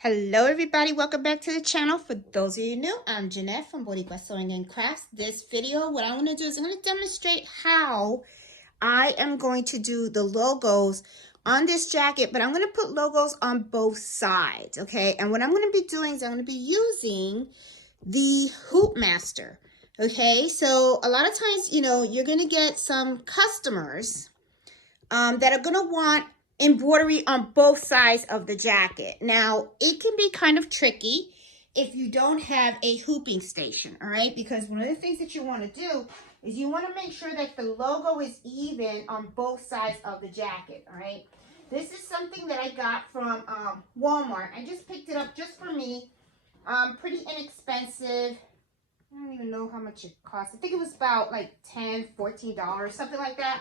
Hello everybody, welcome back to the channel. For those of you new, I'm Jeanette from Embroidery Sewing and Crafts. This video, what I'm going to do is I'm going to demonstrate how I am going to do the logos on this jacket, but I'm going to put logos on both sides, okay? And what I'm going to be doing is I'm going to be using the Hoop Master, okay? So a lot of times, you're going to get some customers that are going to want embroidery on both sides of the jacket. Now, it can be kind of tricky if you don't have a hooping station, all right? Because one of the things that you want to do is you want to make sure that the logo is even on both sides of the jacket, all right? This is something that I got from Walmart. I just picked it up just for me. Pretty inexpensive. I don't even know how much it cost. I think it was about like $10, $14, something like that.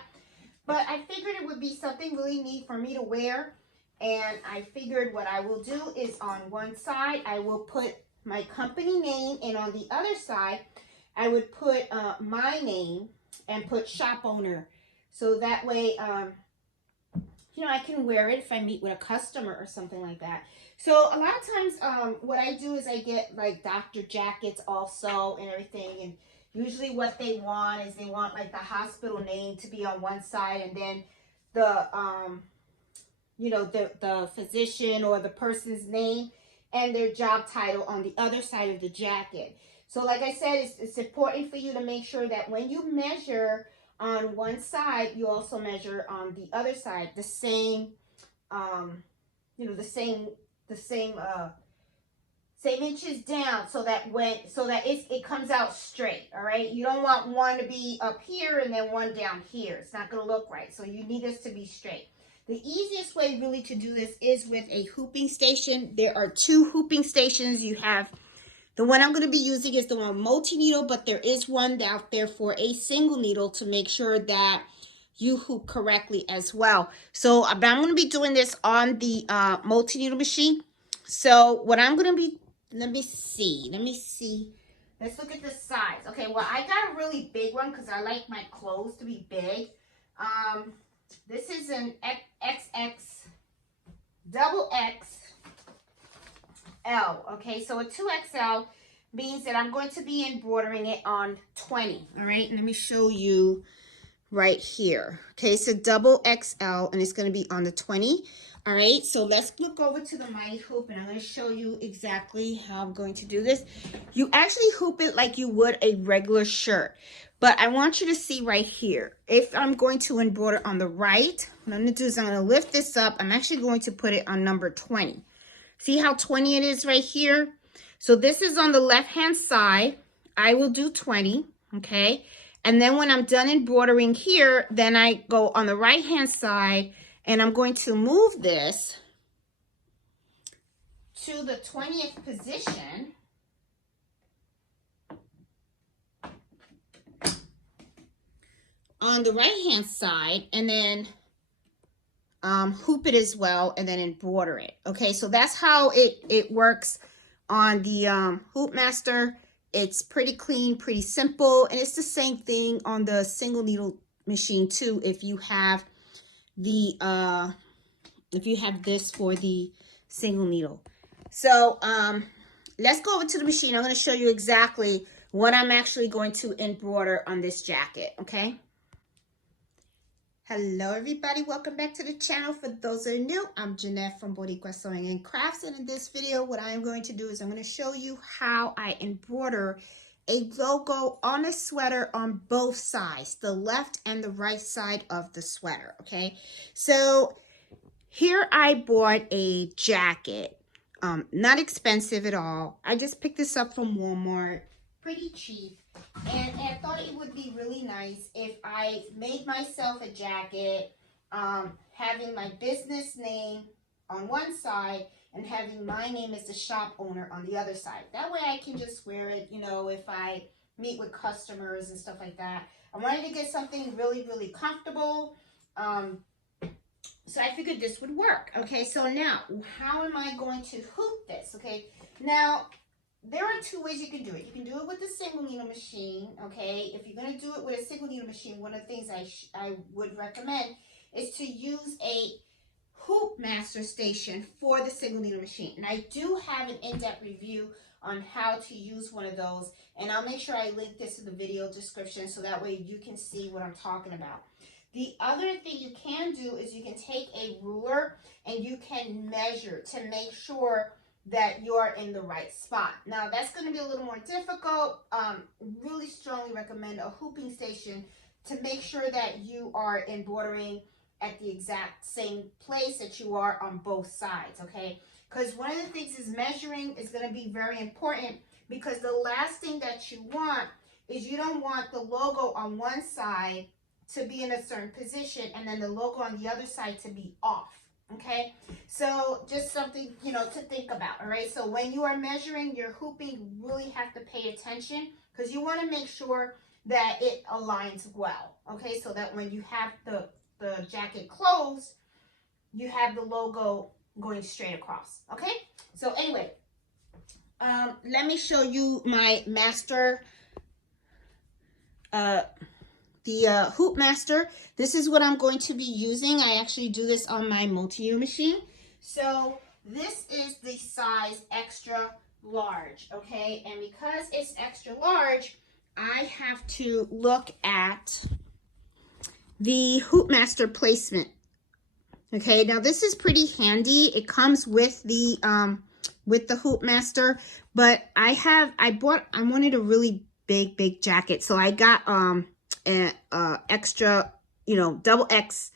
But I figured it would be something really neat for me to wear. And I figured what I will do is on one side, I will put my company name. And on the other side, I would put my name and put shop owner. So that way, I can wear it if I meet with a customer or something like that. So a lot of times, what I do is I get like doctor jackets also and everything. And usually what they want is they want like the hospital name to be on one side, and then the the physician or the person's name and their job title on the other side of the jacket. So like I said, it's important for you to make sure that when you measure on one side, you also measure on the other side the same same inches down, so that it comes out straight. All right, you don't want one to be up here and then one down here. It's not going to look right. So you need this to be straight. The easiest way really to do this is with a hooping station. There are two hooping stations. You have the one I'm going to be using is the one multi-needle, but there is one out there for a single needle to make sure that you hoop correctly as well. So I'm going to be doing this on the multi-needle machine. So what I'm going to be, let me see. Let's look at the size. Okay, well, I got a really big one because I like my clothes to be big. This is an XX, double XL. Okay, so a 2XL means that I'm going to be embroidering it on 20. All right, and let me show you right here. Okay, so double XL, and it's going to be on the 20. All right, so let's look over to the mighty hoop, and I'm going to show you exactly how I'm going to do this. You actually hoop it like you would a regular shirt, but I want you to see right here. If I'm going to embroider on the right, what I'm going to do is I'm going to lift this up. I'm actually going to put it on number 20. See how 20 it is right here? So this is on the left-hand side. I will do 20, okay? And then when I'm done embroidering here, then I go on the right-hand side, and I'm going to move this to the 20th position. On the right-hand side, and then hoop it as well, and then embroider it. Okay, so that's how it works on the Hoop Master. It's pretty clean, pretty simple, and it's the same thing on the single needle machine too. If you have the this for the single needle. So let's go over to the machine. I'm going to show you exactly what I'm actually going to embroider on this jacket. Okay. Hello everybody, welcome back to the channel. For those that are new, I'm Jeanette from Embroidery Sewing and Crafts, and in this video what I'm going to do is I'm going to show you how I embroider a logo on a sweater on both sides, the left and the right side of the sweater. Okay, so here I bought a jacket, not expensive at all. I just picked this up from Walmart, pretty cheap. And I thought it would be really nice if I made myself a jacket, having my business name on one side and having my name as the shop owner on the other side. That way I can just wear it, if I meet with customers and stuff like that. I wanted to get something really, really comfortable. So I figured this would work. Okay, so now, how am I going to hoop this? Okay, now, there are two ways you can do it. You can do it with the single needle machine, okay? If you're going to do it with a single needle machine, one of the things I would recommend is to use a hoop master station for the single needle machine. And I do have an in-depth review on how to use one of those, and I'll make sure I link this in the video description so that way you can see what I'm talking about. The other thing you can do is you can take a ruler and you can measure to make sure that you're in the right spot. Now that's going to be a little more difficult. Really strongly recommend a hooping station to make sure that you are embroidering at the exact same place that you are on both sides, okay? Because one of the things is measuring is going to be very important, because the last thing that you want is you don't want the logo on one side to be in a certain position and then the logo on the other side to be off, okay? So just something, you know, to think about, all right? So when you are measuring your hooping, you really have to pay attention, because you want to make sure that it aligns well, okay? So that when you have the jacket closed, you have the logo going straight across, okay? So anyway, let me show you my master, the hoop master. This is what I'm going to be using. I actually do this on my multi-use machine. So this is the size extra large, okay? And because it's extra large, I have to look at the hoop master placement. Okay, now this is pretty handy. It comes with the hoop master, but I wanted a really big jacket, so I got an extra, you know, double X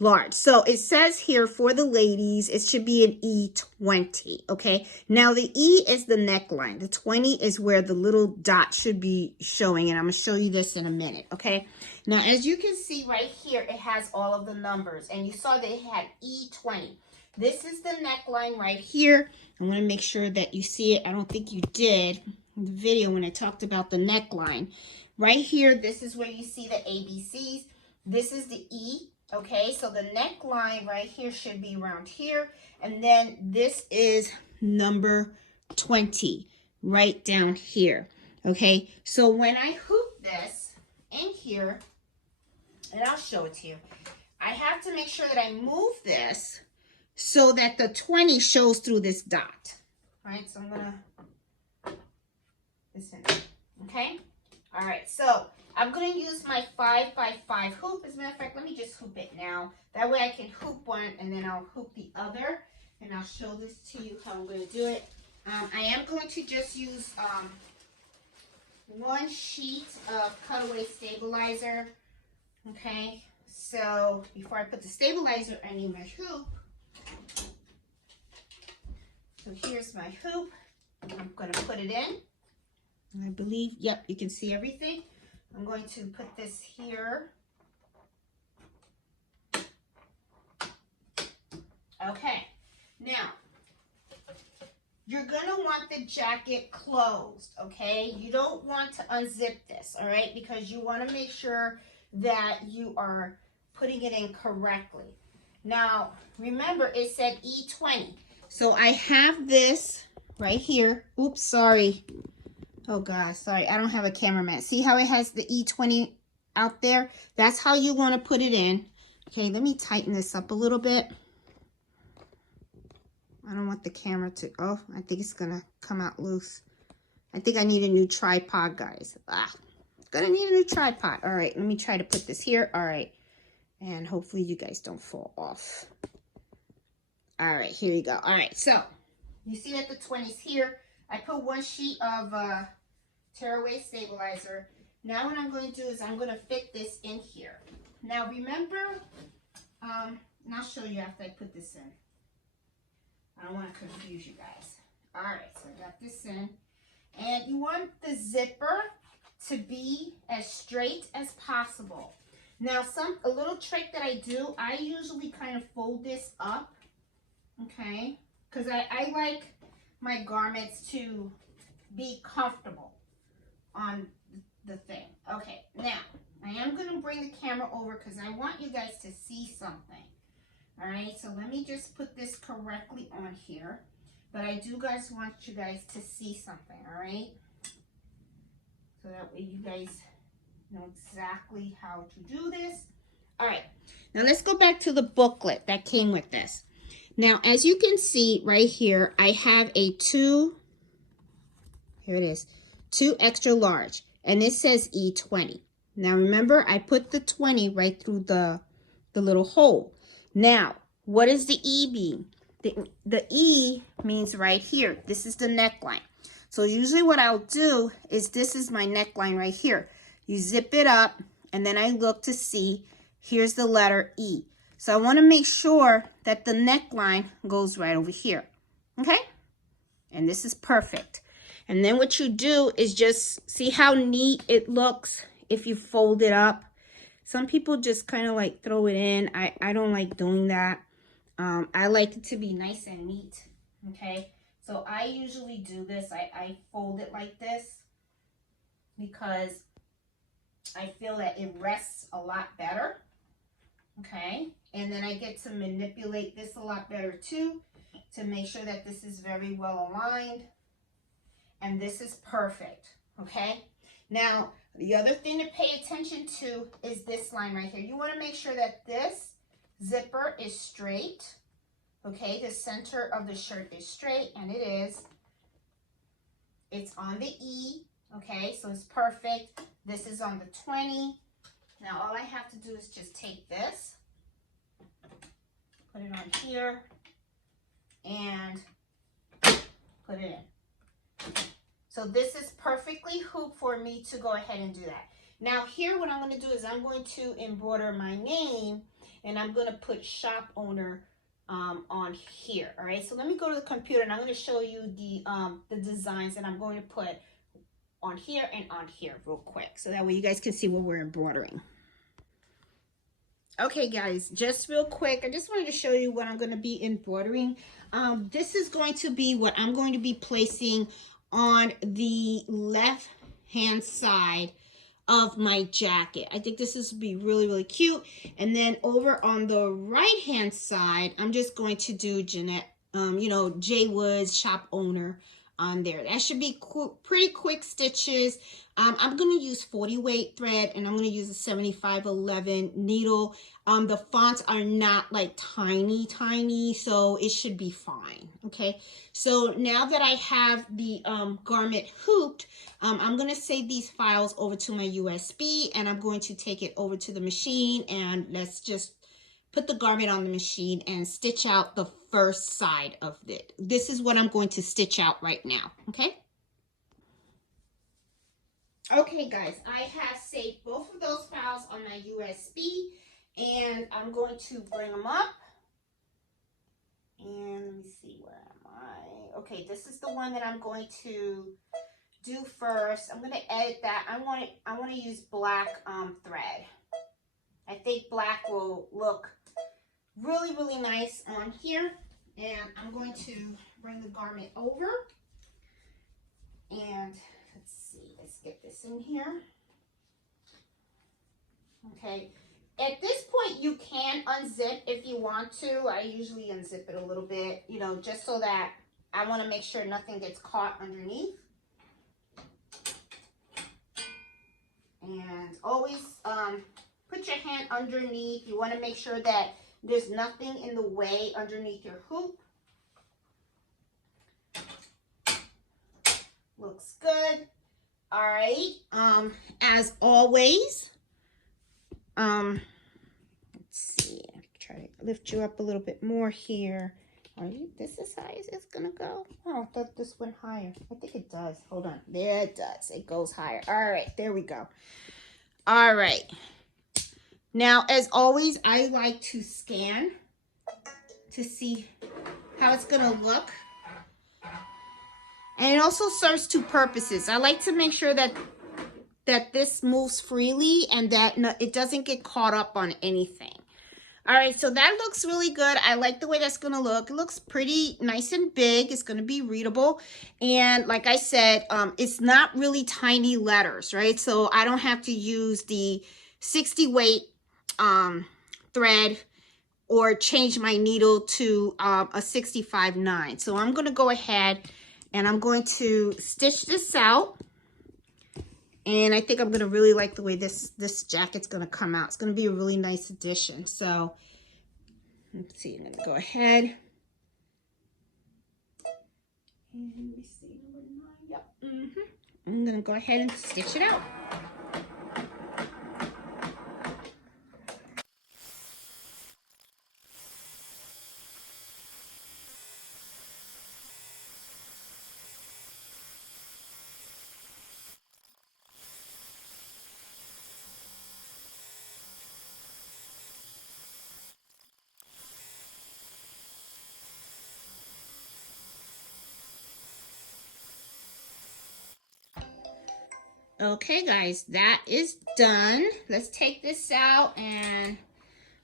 large. So it says here for the ladies, it should be an E20, okay? Now the E is the neckline. The 20 is where the little dot should be showing, and I'm gonna show you this in a minute, okay? Now, as you can see right here, it has all of the numbers, and you saw that it had E20. This is the neckline right here. I'm gonna make sure that you see it. I don't think you did in the video when I talked about the neckline. Right here, this is where you see the ABCs. This is the E. Okay, so the neckline right here should be around here. And then this is number 20 right down here. Okay, so when I hoop this in here, and I'll show it to you, I have to make sure that I move this so that the 20 shows through this dot. All right, so I'm going to, this in, okay? All right, so I'm going to use my 5x5 hoop. As a matter of fact, let me just hoop it now. That way I can hoop one and then I'll hoop the other. And I'll show this to you how I'm going to do it. I am going to just use one sheet of cutaway stabilizer. Okay, so before I put the stabilizer, I need my hoop. So here's my hoop. I'm going to put it in. I believe, yep, you can see everything. I'm going to put this here. Okay, now, you're going to want the jacket closed, okay? You don't want to unzip this, all right? Because you want to make sure that you are putting it in correctly. Now, remember, it said E20. So I have this right here. Oops, sorry. Oh gosh, sorry, I don't have a cameraman. See how it has the E20 out there? That's how you want to put it in. Okay, let me tighten this up a little bit. I don't want the camera to, oh, I think it's gonna come out loose. I think I need a new tripod, guys. Gonna need a new tripod. All right, let me try to put this here. All right, and hopefully you guys don't fall off. All right, here you go. All right, so you see that the 20's here. I put one sheet of tearaway stabilizer. Now what I'm going to do is I'm going to fit this in here. Now remember, and I'll show you after I put this in. I don't want to confuse you guys. All right, so I got this in. And you want the zipper to be as straight as possible. Now a little trick that I do, I usually kind of fold this up, okay? Because I like my garments to be comfortable on the thing. Okay, now I am going to bring the camera over because I want you guys to see something. All right, so let me just put this correctly on here. But I do guys want you guys to see something, all right? So that way you guys know exactly how to do this. All right, now let's go back to the booklet that came with this. Now, as you can see right here, I have a here it is, 2 extra large, and it says E20. Now remember, I put the 20 right through the little hole. Now, what does the E mean? The E means right here. This is the neckline. So usually what I'll do is, this is my neckline right here. You zip it up, and then I look to see, here's the letter E. So I want to make sure that the neckline goes right over here. Okay? And this is perfect. And then what you do is just see how neat it looks if you fold it up. Some people just kind of like throw it in. I don't like doing that. I like it to be nice and neat. Okay? So I usually do this. I fold it like this because I feel that it rests a lot better. Okay? And then I get to manipulate this a lot better too, to make sure that this is very well aligned. And this is perfect. Okay? Now, the other thing to pay attention to is this line right here. You want to make sure that this zipper is straight. Okay, the center of the shirt is straight, and it is. It's on the E, okay, so it's perfect. This is on the 20. Now, all I have to do is just take this, put it on here, and put it in. So this is perfectly hooped for me to go ahead and do that. Now, here what I'm going to do is I'm going to embroider my name, and I'm going to put shop owner on here. All right, so let me go to the computer, and I'm going to show you the designs that I'm going to put on here and on here real quick, so that way you guys can see what we're embroidering. Okay, guys, just real quick, I just wanted to show you what I'm going to be embroidering. This is going to be what I'm going to be placing on the left hand side of my jacket. I think this is be really, really cute. And then over on the right hand side, I'm just going to do Jeanette, J Woods, shop owner on there. That should be pretty quick stitches. I'm going to use 40 weight thread, and I'm going to use a 7511 needle. The fonts are not like tiny, so it should be fine. Okay, so now that I have the garment hooped, I'm going to save these files over to my USB, and I'm going to take it over to the machine, and let's just put the garment on the machine and stitch out the first side of it. This is what I'm going to stitch out right now. Okay. Okay, guys, I have saved both of those files on my USB, and I'm going to bring them up. And let me see, where am I? Okay, this is the one that I'm going to do first. I'm going to edit that. I want to use black thread. I think black will look really, really nice on here. And I'm going to bring the garment over. And let's see, let's get this in here. Okay. At this point, you can unzip if you want to. I usually unzip it a little bit, just so that I want to make sure nothing gets caught underneath. And always put your hand underneath. You want to make sure that there's nothing in the way underneath your hoop. Looks good. All right. As always, let's see. Try to lift you up a little bit more here. Are you? This is high as it's gonna go. Oh, I thought this went higher. I think it does. Hold on. There it does. It goes higher. All right. There we go. All right. Now, as always, I like to scan to see how it's gonna look. And it also serves two purposes. I like to make sure that this moves freely and that it doesn't get caught up on anything. All right, so that looks really good. I like the way that's going to look. It looks pretty nice and big. It's going to be readable. And like I said, it's not really tiny letters, right? So I don't have to use the 60 weight thread or change my needle to a 65.9. So I'm going to go ahead and I'm going to stitch this out. And I think I'm going to really like the way this jacket's going to come out. It's going to be a really nice addition. So let's see, I'm going to go ahead. And let me see, number 9. Yep. I'm going to go ahead and stitch it out. Okay, guys, that is done. Let's take this out, and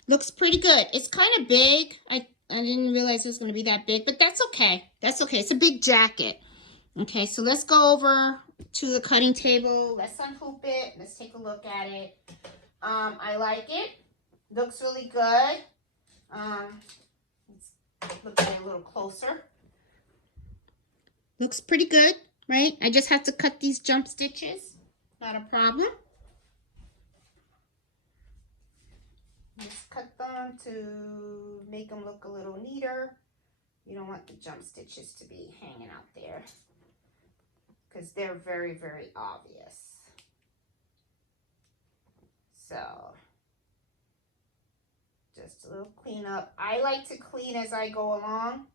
looks pretty good. It's kind of big. I didn't realize it was going to be that big, but that's okay. That's okay. It's a big jacket. Okay, so let's go over to the cutting table. Let's unhoop it. Let's take a look at it. I like it. Looks really good. Let's look at it a little closer. Looks pretty good, right? I just have to cut these jump stitches. Not a problem. Just cut them to make them look a little neater. You don't want the jump stitches to be hanging out there because they're very, very obvious. So just a little cleanup. I like to clean as I go along.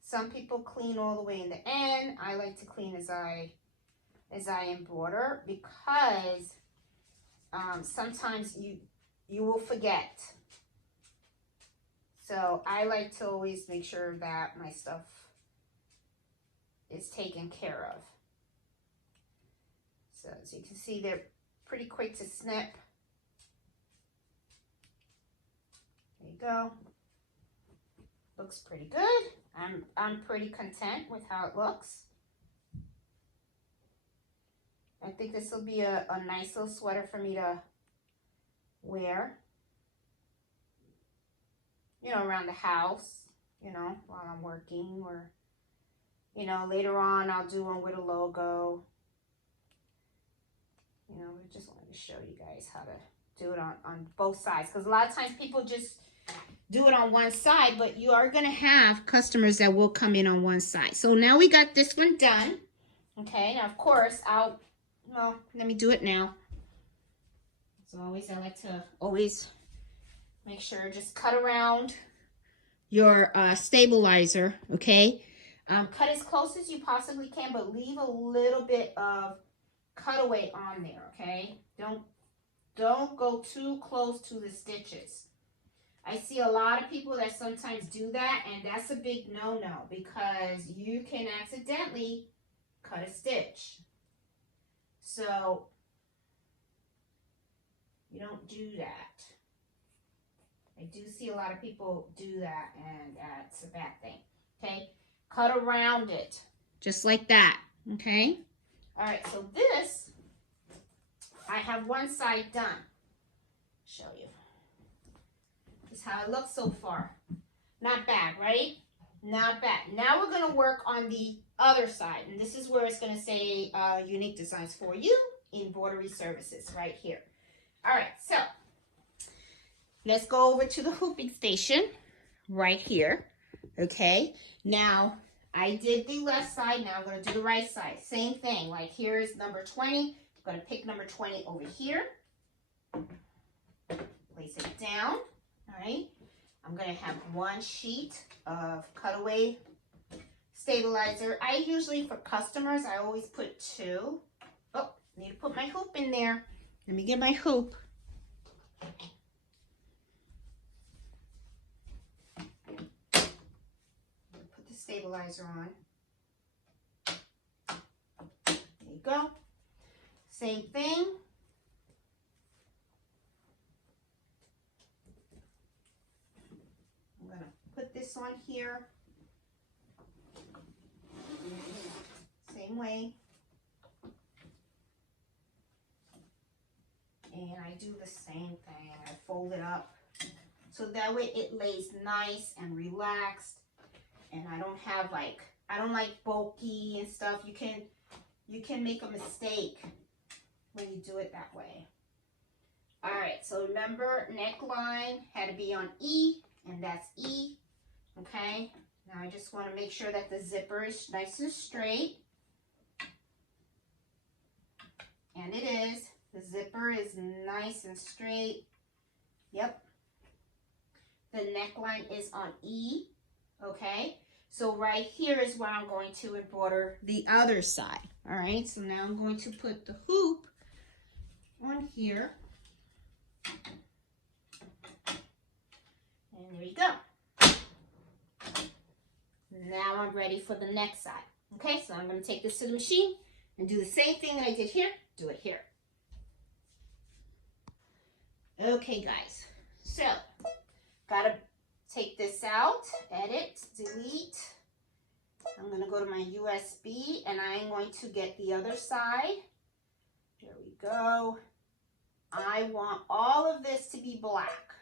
Some people clean all the way in the end. I like to clean as I embroider because sometimes you will forget. So I like to always make sure that my stuff is taken care of. So as you can see, they're pretty quick to snip. There you go. Looks pretty good. I'm pretty content with how it looks. I think this will be a nice little sweater for me to wear, you know, around the house, you know, while I'm working, or, you know, later on I'll do one with a logo. You know, I just wanted to show you guys how to do it on both sides, because a lot of times people just do it on one side, but you are going to have customers that will come in on one side. So now we got this one done. Okay, now of course well, let me do it now. As always, I like to always make sure, just cut around your stabilizer, okay? Cut as close as you possibly can, but leave a little bit of cutaway on there, okay? Don't go too close to the stitches. I see a lot of people that sometimes do that, and that's a big no-no because you can accidentally cut a stitch. So you don't do that. I do see a lot of people do that, and that's a bad thing. Okay, cut around it just like that. Okay, all right, so this, I have one side done. Show you. This is how it looks so far. Not bad, right? Not bad. Now we're going to work on the other side, and this is where it's going to say unique designs for you, embroidery services, right here. All right, so let's go over to the hooping station right here. Okay, now I did the left side. Now I'm going to do the right side. Same thing. Like here is number 20. I'm going to pick number 20 over here. Place it down. All right. I'm going to have one sheet of cutaway stabilizer. I usually, for customers, I always put 2. Oh, need to put my hoop in there. Let me get my hoop. Put the stabilizer on. There you go. Same thing. I'm going to put this on here. Same way. And I do the same thing. I fold it up so that way it lays nice and relaxed, and I don't have I don't like bulky and stuff. You can make a mistake when you do it that way. All right, so remember, neckline had to be on E, and that's E, okay? Now I just want to make sure that the zipper is nice and straight. And it is. The zipper is nice and straight. Yep. The neckline is on E, okay? So right here is where I'm going to embroider the other side, all right? So now I'm going to put the hoop on here. And there you go. Now I'm ready for the next side. Okay, so I'm going to take this to the machine and do the same thing that I did here, do it here. Okay, guys, so got to take this out, edit, delete. I'm going to go to my USB and I'm going to get the other side. There we go. I want all of this to be black.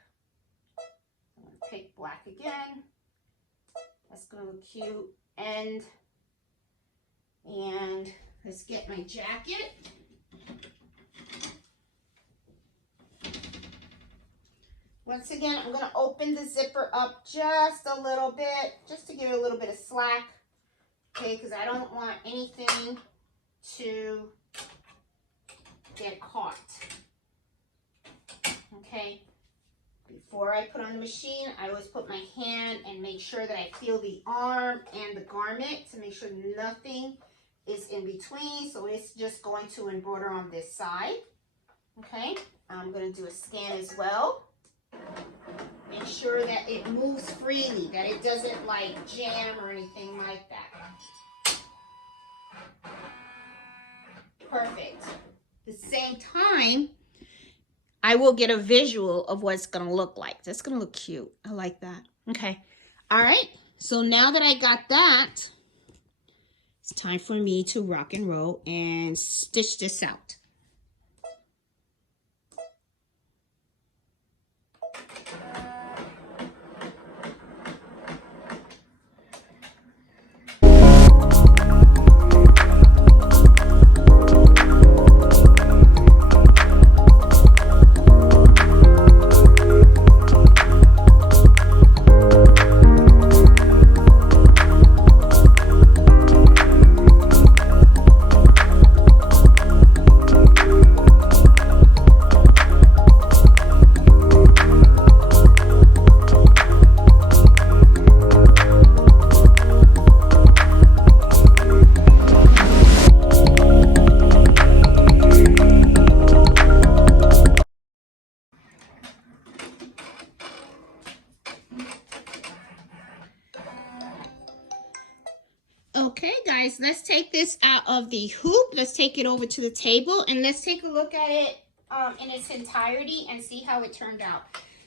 I'm going to pick black again. That's going to look cute. And let's get my jacket. Once again, I'm going to open the zipper up just a little bit, just to give it a little bit of slack, okay, because I don't want anything to get caught, okay. Before I put on the machine, I always put my hand and make sure that I feel the arm and the garment to make sure nothing is in between. So it's just going to embroider on this side, okay. I'm going to do a scan as well. Make sure that it moves freely, that it doesn't like jam or anything like that. Perfect. At the same time, I will get a visual of what it's going to look like. That's going to look cute. I like that. Okay. All right. So now that I got that, it's time for me to rock and roll and stitch this out. Okay, guys, let's take this out of the hoop. Let's take it over to the table and let's take a look at it in its entirety and see how it turned out.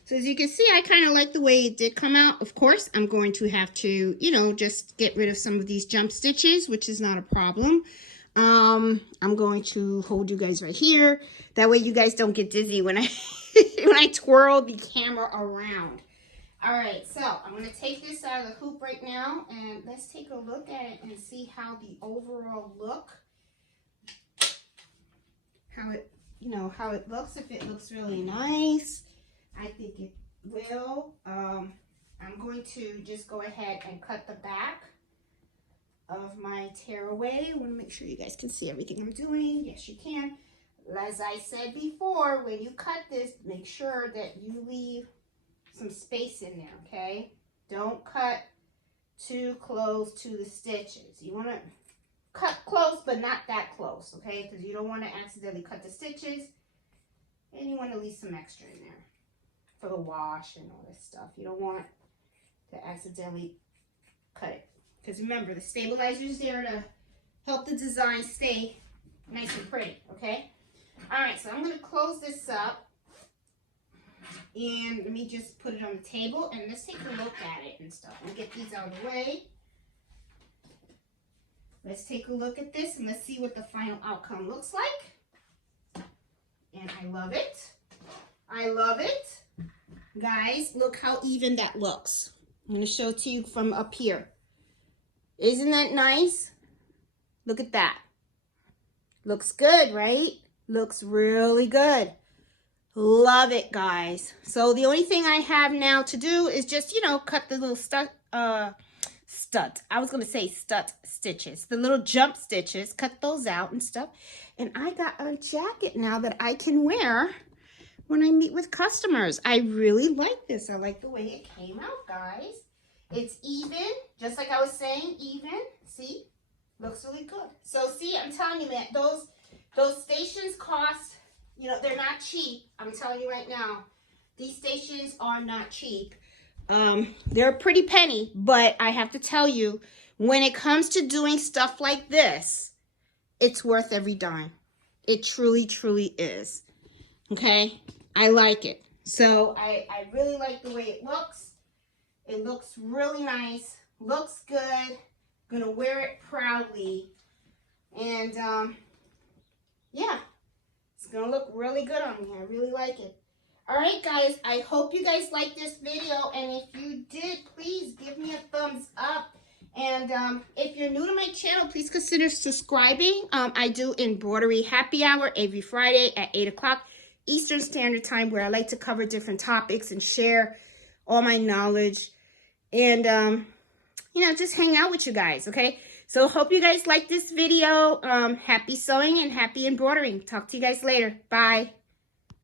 So as you can see, I kind of like the way it did come out. Of course, I'm going to have to, you know, just get rid of some of these jump stitches, which is not a problem. I'm going to hold you guys right here. That way you guys don't get dizzy when I when I twirl the camera around. All right, so I'm going to take this out of the hoop right now, and let's take a look at it and see how the overall look, how it, you know, how it looks. If it looks really nice, I think it will. I'm going to just go ahead and cut the back of my tearaway. I want to make sure you guys can see everything I'm doing. Yes, you can. As I said before, when you cut this, make sure that you leave some space in there, okay? Don't cut too close to the stitches. You want to cut close, but not that close, okay? Because you don't want to accidentally cut the stitches, and you want to leave some extra in there for the wash and all this stuff. You don't want to accidentally cut it. Because remember, the stabilizer is there to help the design stay nice and pretty, okay? All right, so I'm going to close this up. And let me just put it on the table and let's take a look at it and stuff. We'll get these out of the way. Let's take a look at this and let's see what the final outcome looks like. And I love it. I love it. Guys, look how even that looks. I'm going to show it to you from up here. Isn't that nice? Look at that. Looks good, right? Looks really good. Love it, guys. So the only thing I have now to do is just, you know, cut the little stud stitches, the little jump stitches, cut those out and stuff. And I got a jacket now that I can wear when I meet with customers. I really like this. I like the way it came out, guys. It's even, just like I was saying, even. See? Looks really good. So see, I'm telling you, man, those stations cost, you know, they're not cheap. I'm telling you right now, these stations are not cheap. They're a pretty penny, but I have to tell you, when it comes to doing stuff like this, it's worth every dime. It truly, truly is. Okay? I like it. So I really like the way it looks. It looks really nice. Looks good. Gonna wear it proudly. And yeah, it's gonna look really good on me. I really like it. All right, guys, I hope you guys liked this video, and if you did, please give me a thumbs up. And if you're new to my channel, please consider subscribing. I do embroidery happy hour every Friday at 8 o'clock Eastern Standard Time, where I like to cover different topics and share all my knowledge and you know, just hang out with you guys. Okay, so hope you guys like this video. Happy sewing and happy embroidering. Talk to you guys later. Bye.